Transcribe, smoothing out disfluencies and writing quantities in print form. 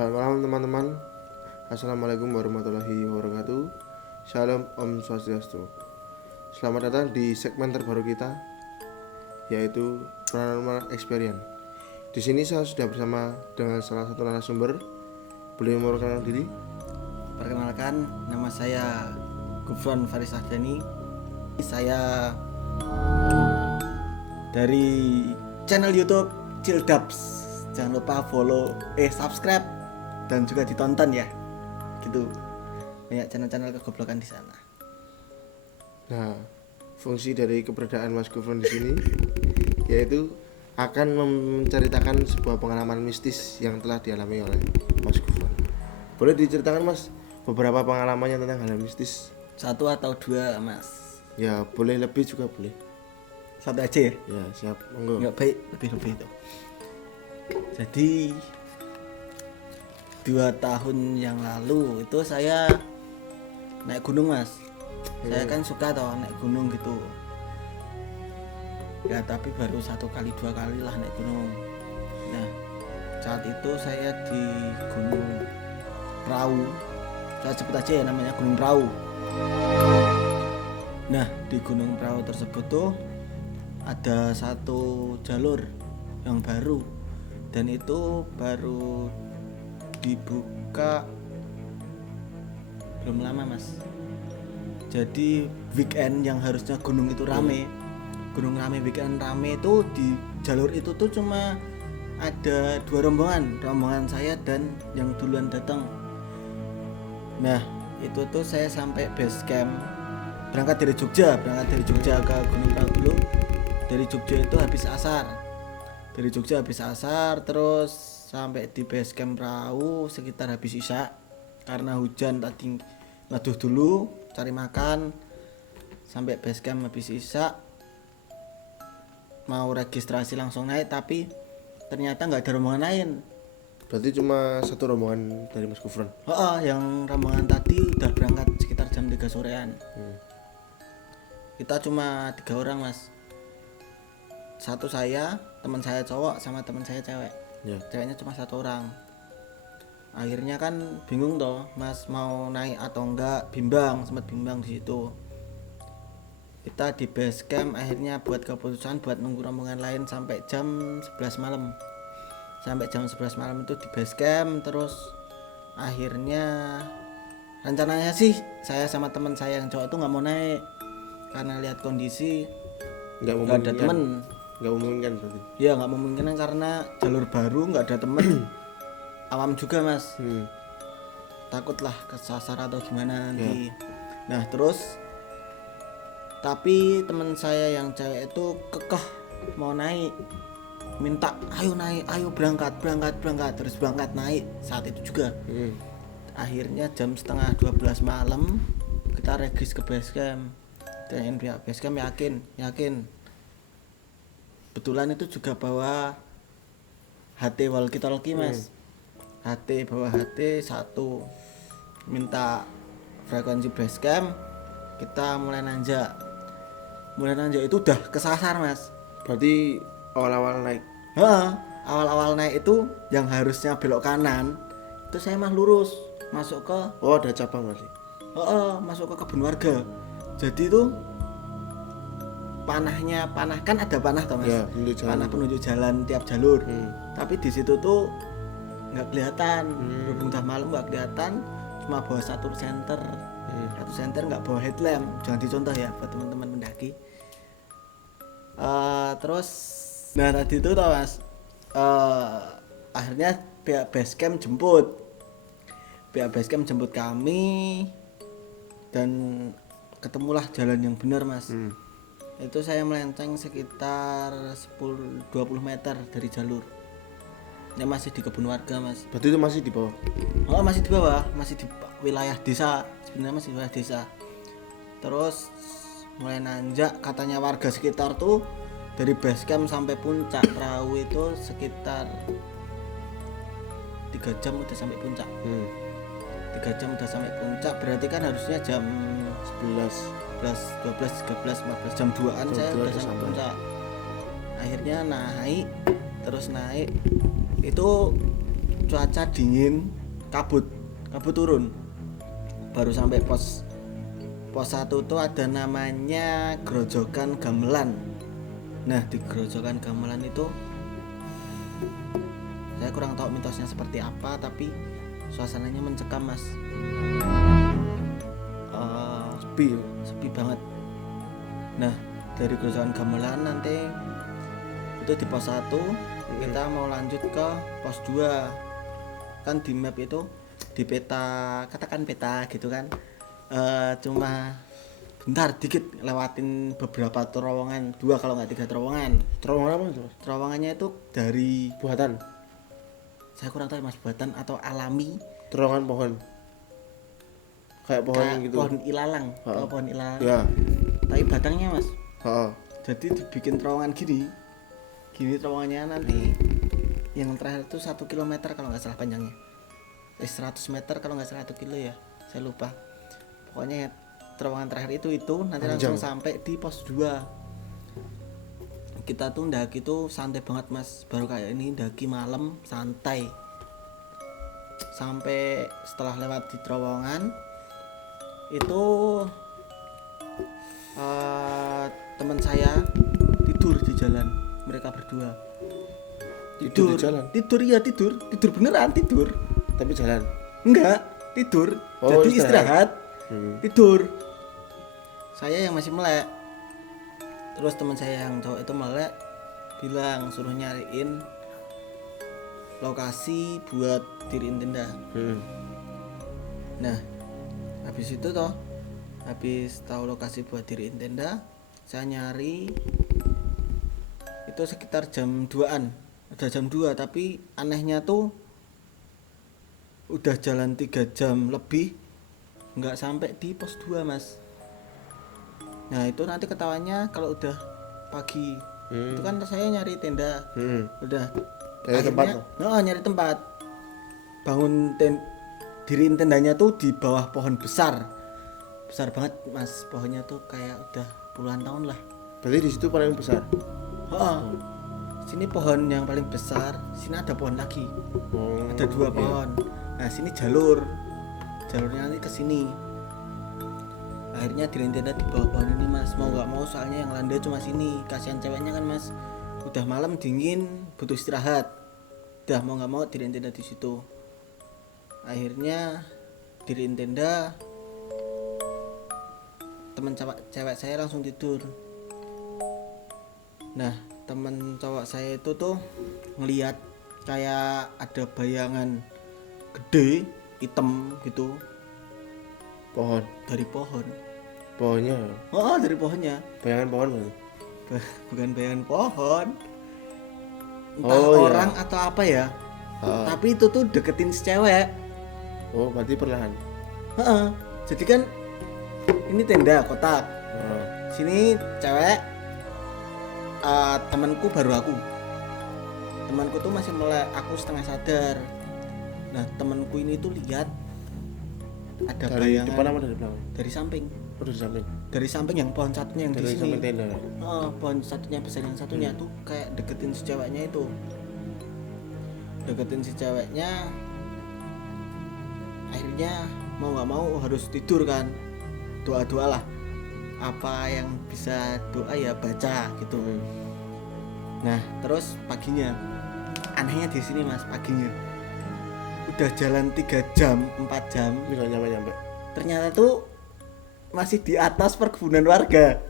Selamat malam teman-teman. Assalamualaikum warahmatullahi wabarakatuh. Shalom Om Swastiastu. Selamat datang di segmen terbaru kita, yaitu Paranormal Experience. Di sini saya sudah bersama dengan salah satu narasumber. Boleh memperkenalkan diri? Perkenalkan, nama saya Gufron Faris Ardani. Saya dari channel YouTube Cildabs. Jangan lupa follow, subscribe dan juga ditonton ya. Gitu. Banyak channel-channel kegoblokan di sana. Nah, fungsi dari keberadaan Mas Gufron di sini yaitu akan menceritakan sebuah pengalaman mistis yang telah dialami oleh Mas Gufron. Boleh diceritakan Mas beberapa pengalamannya tentang hal mistis? 1 atau 2, Mas? Ya, boleh lebih juga boleh. 1 aja ya? Ya, siap. Monggo. Enggak baik, lebih itu. Jadi 2 tahun yang lalu itu saya naik gunung, Mas. Saya kan suka toh naik gunung gitu. Ya tapi baru 1 kali 2 kali lah naik gunung. Nah saat itu saya di Gunung Prau. Saya sebut aja ya namanya Gunung Prau. Nah di Gunung Prau tersebut tuh ada satu jalur yang baru. Dan itu baru dibuka belum lama, Mas. Jadi weekend yang harusnya gunung itu rame, gunung rame, weekend rame itu di jalur itu tuh cuma ada 2 rombongan saya dan yang duluan datang. Nah itu tuh saya sampai base camp, berangkat dari Jogja ke Gunung Prau dulu. Dari Jogja itu habis asar, terus sampai di base camp Prau sekitar habis isya. Karena hujan tadi neduh dulu cari makan, sampai base camp habis isya, mau registrasi langsung naik, tapi ternyata nggak ada rombongan lain. Berarti cuma satu rombongan dari Mas Gufron? Yang rombongan tadi udah berangkat sekitar jam 3 sorean. Kita cuma 3 orang, Mas. Satu saya, teman saya cowok, sama teman saya cewek. Ceweknya cuma 1 orang. Akhirnya kan bingung toh, Mas mau naik atau enggak, sempat bimbang di situ. Kita di base camp akhirnya buat keputusan buat nunggu rombongan lain sampai jam 11 malam. Sampai jam 11 malam itu di base camp, terus akhirnya rencananya sih saya sama teman saya yang cowok tuh nggak mau naik karena lihat kondisi nggak ada temen. Nggak memungkinkan berarti? Ya nggak memungkinkan karena jalur baru, nggak ada temen. Awam juga, Mas. Takutlah kesasar atau gimana nanti. Nah terus tapi teman saya yang cewek itu kekeh mau naik, minta ayo berangkat, terus berangkat naik saat itu juga. Akhirnya jam setengah 12 malam kita regis ke base camp. Tanyain pihak base camp, yakin. Kebetulan itu juga bawa HT walkie-talkie, Mas. Bawa HT 1, minta frekuensi base camp. Kita mulai nanjak itu udah kesasar, Mas. Berarti awal-awal naik? Awal-awal naik itu yang harusnya belok kanan itu saya mah lurus masuk ke ada cabang berarti? Masuk ke kebun warga. Jadi itu panah kan ada panah toh, Mas. Ya, panah penunjuk jalan tiap jalur. Tapi di situ tuh nggak kelihatan. Udah malam nggak kelihatan, cuma bawa 1 senter. 1 senter nggak bawa headlamp. Jangan dicontoh ya buat teman-teman pendaki. Terus nah tadi itu toh, Mas, akhirnya pihak base camp jemput kami dan ketemulah jalan yang benar, Mas. Itu saya melenceng sekitar 10-20 meter dari jalur. Ya masih di kebun warga, Mas. Berarti itu masih di bawah? Masih di bawah, masih di wilayah desa. Sebenarnya masih wilayah desa. Terus mulai nanjak, katanya warga sekitar tuh dari base camp sampai puncak perahu itu sekitar 3 jam udah sampai puncak. 3 jam udah sampai puncak, berarti kan harusnya jam 11, 12, 13, 14, jam 2an saya udah sampai puncak. Akhirnya naik itu cuaca dingin, kabut turun. Baru sampai pos 1 tuh ada namanya Grojogan Gamelan. Nah, di Grojogan Gamelan itu saya kurang tahu mitosnya seperti apa, tapi suasananya mencekam, Mas. Sepi banget. Nah, dari Grojogan Gamelan nanti itu di pos 1 kita mau lanjut ke pos 2. Kan di map itu di peta, katakan peta gitu kan, cuma bentar dikit lewatin beberapa terowongan, 2 kalau nggak 3 terowongan. Terowongan apa itu? Terowongannya itu dari Buatan. saya kurang tahu Mas, buatan atau alami. Terowongan pohon. Kayak pohon Kayak gitu. pohon ilalang. Kalau pohon ilalang. Ya. Tapi batangnya Mas. Heeh. Jadi dibikin terowongan gini terowongannya nanti yang terakhir itu 1 kilometer kalau nggak salah panjangnya. 100 meter kalau nggak salah 1 kilo ya, saya lupa. Pokoknya terowongan terakhir itu nanti panjang. langsung sampai di pos 2. Kita tuh ndaki tuh santai banget Mas, baru kayak ini ndaki malam santai. Sampai setelah lewat di terowongan itu teman saya tidur di jalan, mereka berdua Tidur di jalan? tidur beneran, tidur Tapi jalan. enggak, tidur. Oh, jadi istirahat. Tidur. Saya yang masih melek, terus teman saya yang cowok itu melek bilang suruh nyariin lokasi buat diriin tenda. Nah, habis itu habis tahu lokasi buat diriin tenda, saya nyari itu sekitar jam 2-an. Udah jam 2, tapi anehnya tuh udah jalan 3 jam lebih nggak sampai di pos 2 Mas. Nah itu nanti ketawanya kalau udah pagi. Itu kan saya nyari tenda. Udah Nyari tempat loh. nyari tempat. Bangun diriin tendanya tuh di bawah pohon besar banget Mas. Pohonnya tuh kayak udah puluhan tahun lah. Berarti di situ paling besar. Sini pohon yang paling besar, sini ada pohon lagi. Ada 2 pohon. Nah sini jalurnya nanti ke sini. Akhirnya diriin tenda di bawah pohon ini Mas. Mau nggak mau soalnya yang landai cuma sini. Kasihan ceweknya kan Mas. Udah malam dingin, butuh istirahat. Udah mau nggak mau diriin tenda di situ. Akhirnya diriin tenda. Teman cewek saya langsung tidur. Nah teman cowok saya itu tuh ngelihat kayak ada bayangan gede hitam gitu Pohon. dari pohon. Pohonnya. Dari pohonnya. Bayangan pohon kan? Bukan bayangan pohon, entah orang atau apa ya. Tapi itu tuh deketin si cewek. Berarti perlahan. Jadi kan ini tenda kotak, sini cewek, temanku baru aku. Temanku tuh masih melek, aku setengah sadar. Nah temanku ini tuh lihat ada Dari bayangan depan apa dari belakang? dari samping. Dari samping. Dari samping yang pohon satunya yang Dari di sini. samping tenda. Pohon satunya besar, yang satunya tuh kayak deketin si ceweknya itu. Deketin si ceweknya. Akhirnya mau nggak mau harus tidur kan. Doa-doa lah. Apa yang bisa doa ya baca gitu. Nah, terus paginya. Anehnya di sini Mas, paginya. Udah jalan 3 jam, 4 jam. Ini nggak nyampe. Ternyata tuh masih di atas perkebunan warga.